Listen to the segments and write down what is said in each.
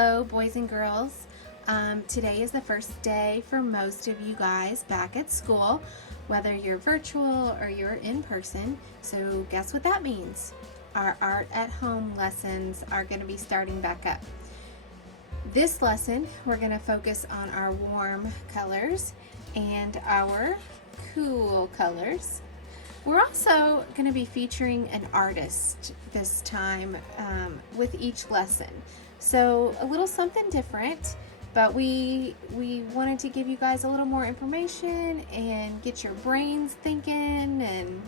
Hello, boys and girls. Today is the first day for most of you guys back at school, whether you're virtual or you're in person. So guess what that means? Our art at home lessons are going to be starting back up. This lesson, we're going to focus on our warm colors and our cool colors. We're also going to be featuring an artist this time with each lesson. So a little something different, but we wanted to give you guys a little more information and get your brains thinking. And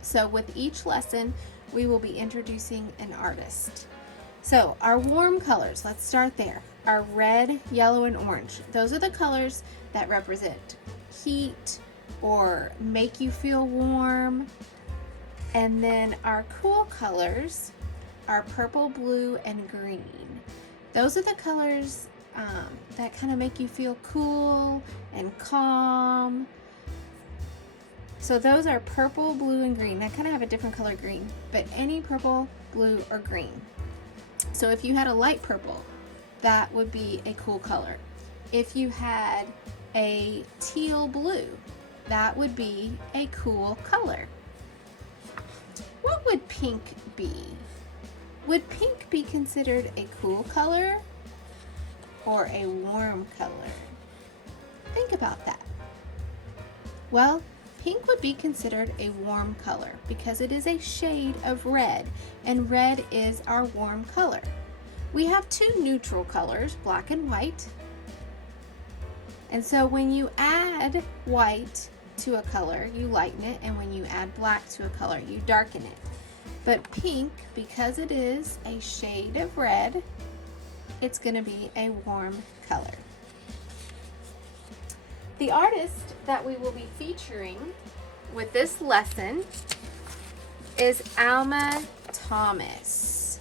so with each lesson, we will be introducing an artist. So our warm colors, let's start there. Our red, yellow, and orange. Those are the colors that represent heat or make you feel warm. And then our cool colors are purple, blue, and green. Those are the colors that kind of make you feel cool and calm. So those are purple, blue, and green. I kind of have a different color green, but any purple, blue, or green. So if you had a light purple, that would be a cool color. If you had a teal blue, that would be a cool color. What would pink be? Would pink be considered a cool color or a warm color? Think about that. Well, pink would be considered a warm color because it is a shade of red, and red is our warm color. We have two neutral colors, black and white. And so when you add white to a color, you lighten it, and when you add black to a color, you darken it. But pink, because it is a shade of red, it's going to be a warm color. The artist that we will be featuring with this lesson is Alma Thomas.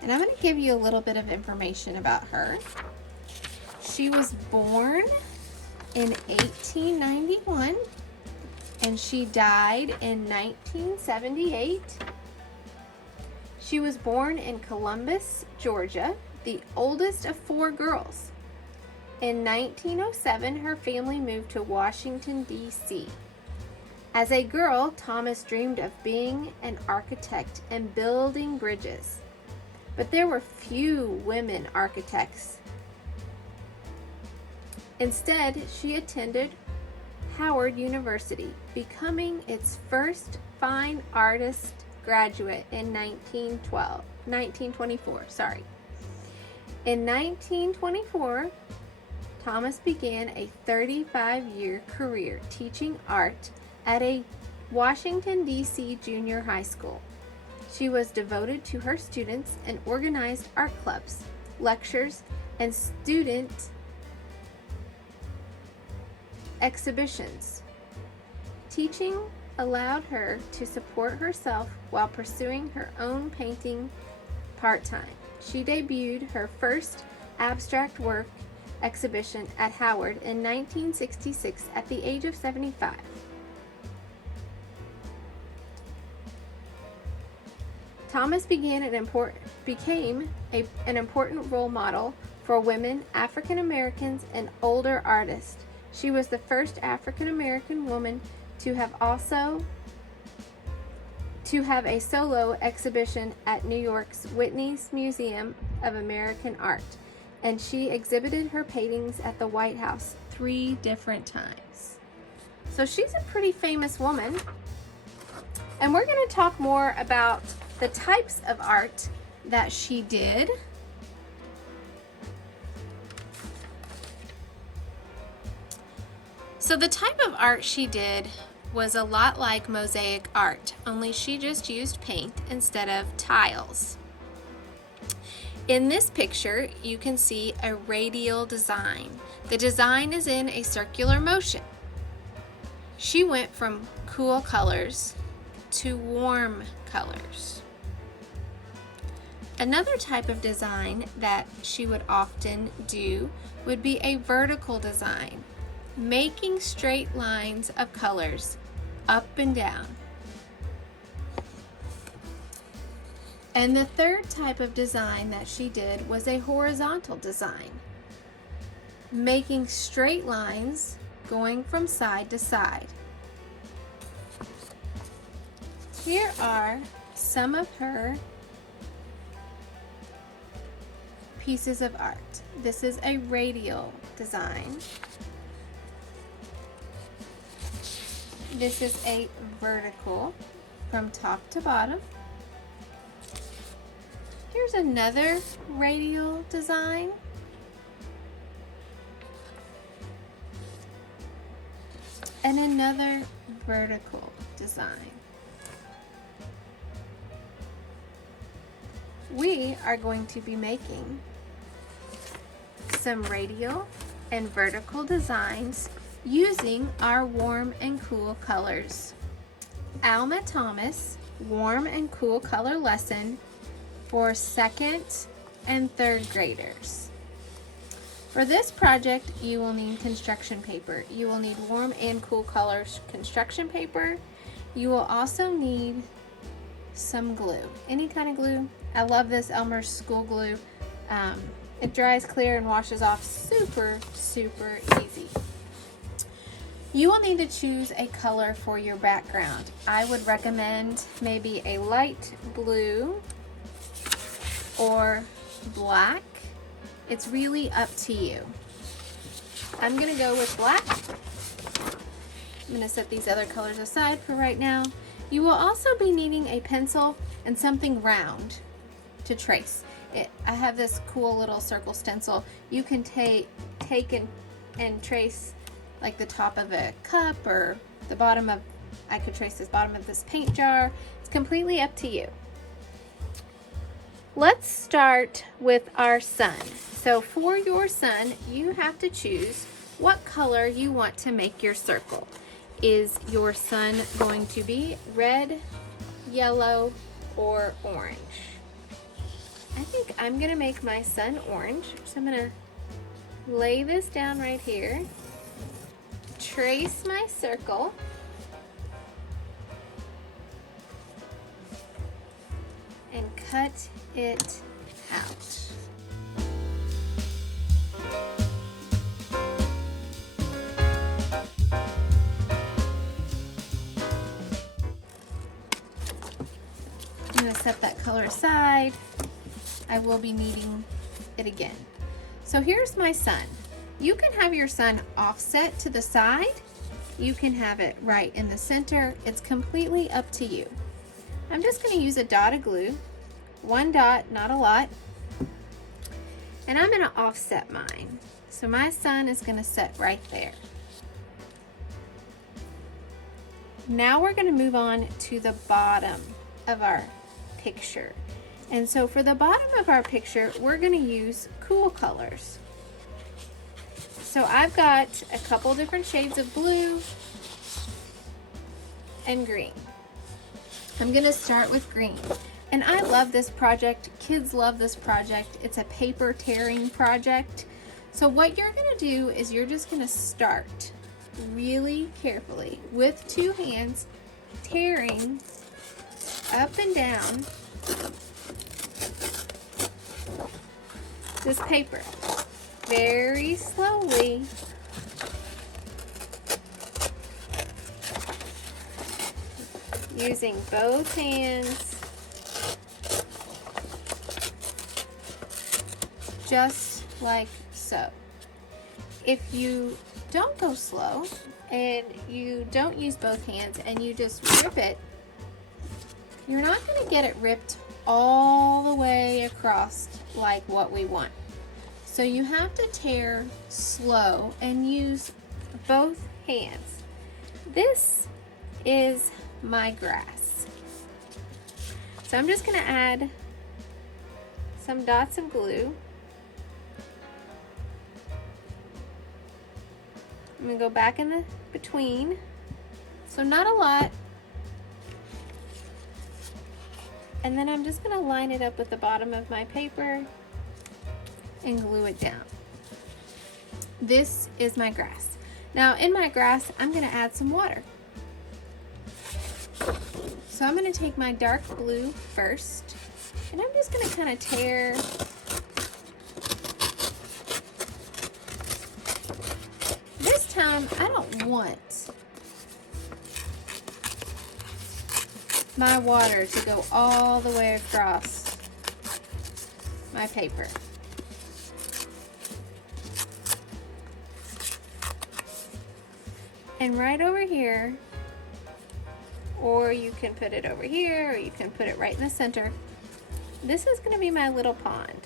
And I'm going to give you a little bit of information about her. She was born in 1891 and she died in 1978. She was born in Columbus, Georgia, the oldest of 4 girls. In 1907, her family moved to Washington, D.C. As a girl, Thomas dreamed of being an architect and building bridges. But there were few women architects. Instead, she attended Howard University, becoming its first fine artist graduate in 1924. In 1924, Thomas began a 35-year career teaching art at a Washington, D.C. junior high school. She was devoted to her students and organized art clubs, lectures, and student exhibitions. Teaching allowed her to support herself while pursuing her own painting part-time. She debuted her first abstract work exhibition at Howard in 1966 at the age of 75. Thomas became an important role model for women, African Americans, and older artists. She was the first African American woman to have a solo exhibition at New York's Whitney's Museum of American Art, and she exhibited her paintings at the White House 3 different times. So she's a pretty famous woman, and we're going to talk more about the types of art that she did. So the type of art she did was a lot like mosaic art, only she just used paint instead of tiles. In this picture, you can see a radial design. The design is in a circular motion. She went from cool colors to warm colors. Another type of design that she would often do would be a vertical design, making straight lines of colors up and down. And the third type of design that she did was a horizontal design, making straight lines going from side to side. Here are some of her pieces of art. This is a radial design. This is a vertical from top to bottom. Here's another radial design. And another vertical design. We are going to be making some radial and vertical designs using our warm and cool colors. Alma Thomas warm and cool color lesson for 2nd and 3rd graders. For this project, you will need construction paper. You will need warm and cool colors construction paper. You will also need some glue, any kind of glue. I love this Elmer's school glue. It dries clear and washes off super easy. You will need to choose a color for your background. I would recommend maybe a light blue or black. It's really up to you. I'm gonna go with black. I'm gonna set these other colors aside for right now. You will also be needing a pencil and something round to trace. I have this cool little circle stencil. You can take and trace like the top of a cup or the bottom of, I could trace this bottom of this paint jar. It's completely up to you. Let's start with our sun. So for your sun, you have to choose what color you want to make your circle. Is your sun going to be red, yellow, or orange? I think I'm gonna make my sun orange. So I'm gonna lay this down right here, trace my circle, and cut it out. I'm going to set that color aside. I will be needing it again. So here's my sun. You can have your sun offset to the side. You can have it right in the center. It's completely up to you. I'm just going to use a dot of glue. One dot, not a lot. And I'm going to offset mine. So my sun is going to set right there. Now we're going to move on to the bottom of our picture. And so for the bottom of our picture, we're going to use cool colors. So I've got a couple different shades of blue and green. I'm going to start with green. And I love this project. Kids love this project. It's a paper tearing project. So what you're going to do is you're just going to start really carefully with 2 hands, tearing up and down this paper very slowly. Using both hands, just like so. If you don't go slow and you don't use both hands and you just rip it, you're not going to get it ripped all the way across like what we want. So you have to tear slow and use both hands. This is my grass. So I'm just going to add some dots of glue. I'm going to go back in the between. So not a lot. And then I'm just going to line it up with the bottom of my paper and glue it down. This is my grass. Now in my grass, I'm going to add some water. So I'm going to take my dark blue first And I'm just going to kind of tear this time. I don't want my water to go all the way across my paper. And right over here, or you can put it over here, or you can put it right in the center. This is going to be my little pond.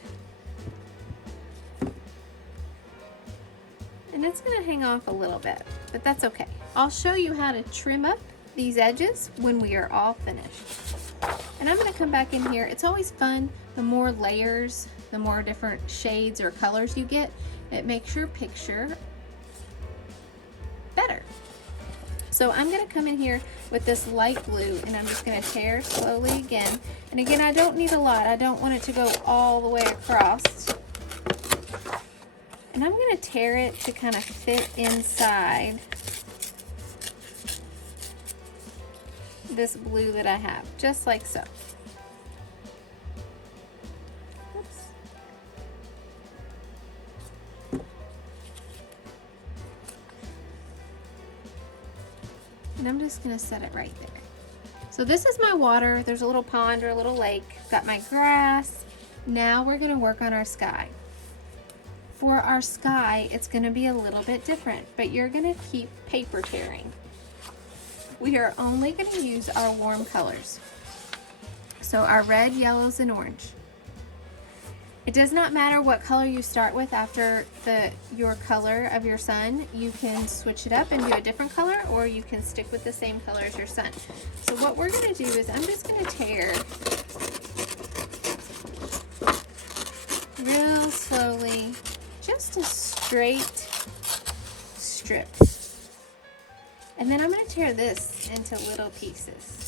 And it's going to hang off a little bit, but that's okay. I'll show you how to trim up these edges when we are all finished. And I'm going to come back in here. It's always fun, the more layers, the more different shades or colors you get, it makes your picture better. So I'm going to come in here with this light blue, and I'm just going to tear slowly again. And again, I don't need a lot. I don't want it to go all the way across. And I'm going to tear it to kind of fit inside this blue that I have, just like so. Oops. And I'm just going to set it right there. So this is my water. There's a little pond or a little lake. Got my grass. Now we're going to work on our sky. For our sky, it's going to be a little bit different, but you're going to keep paper tearing. We are only going to use our warm colors. So our red, yellows, and orange. It does not matter what color you start with after your color of your sun. You can switch it up and do a different color, or you can stick with the same color as your sun. So what we're going to do is I'm just going to tear real slowly, just a straight strip. And then I'm going to tear this into little pieces.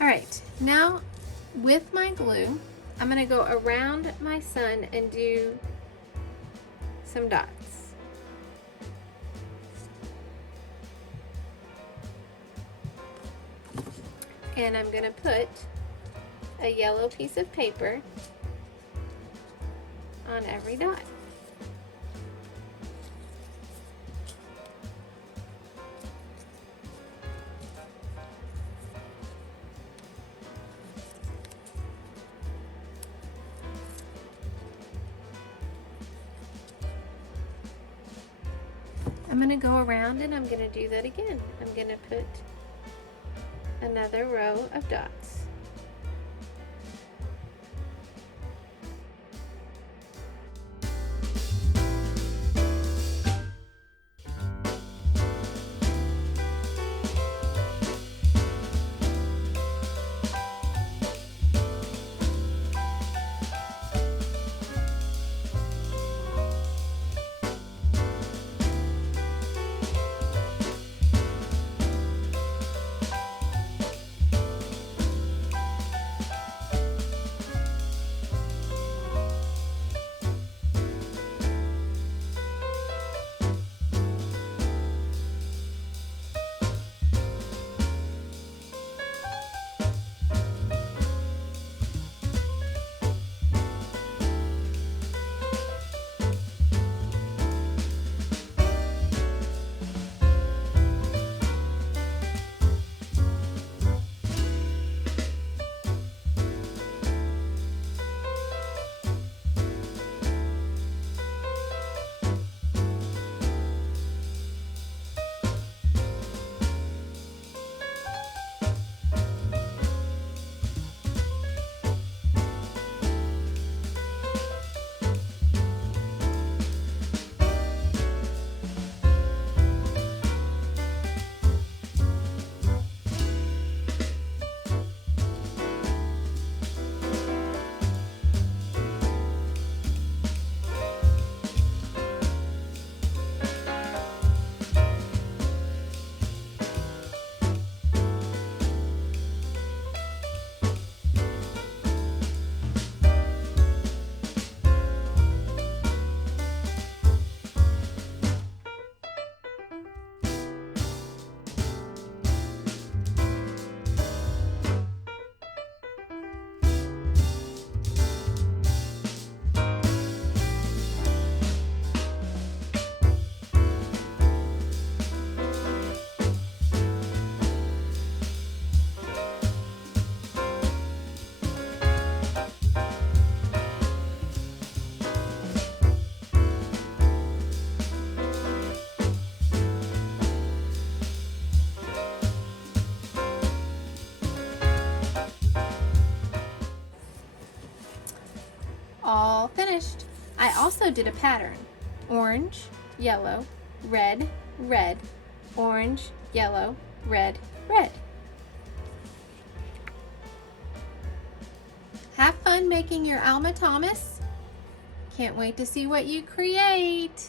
Alright, now with my glue, I'm going to go around my sun and do some dots. And I'm going to put a yellow piece of paper on every dot. I'm going to go around and I'm going to do that again. I'm going to put another row of dots. all finished. I also did a pattern. Orange, yellow, red, red, orange, yellow, red, red. Have fun making your Alma Thomas. Can't wait to see what you create.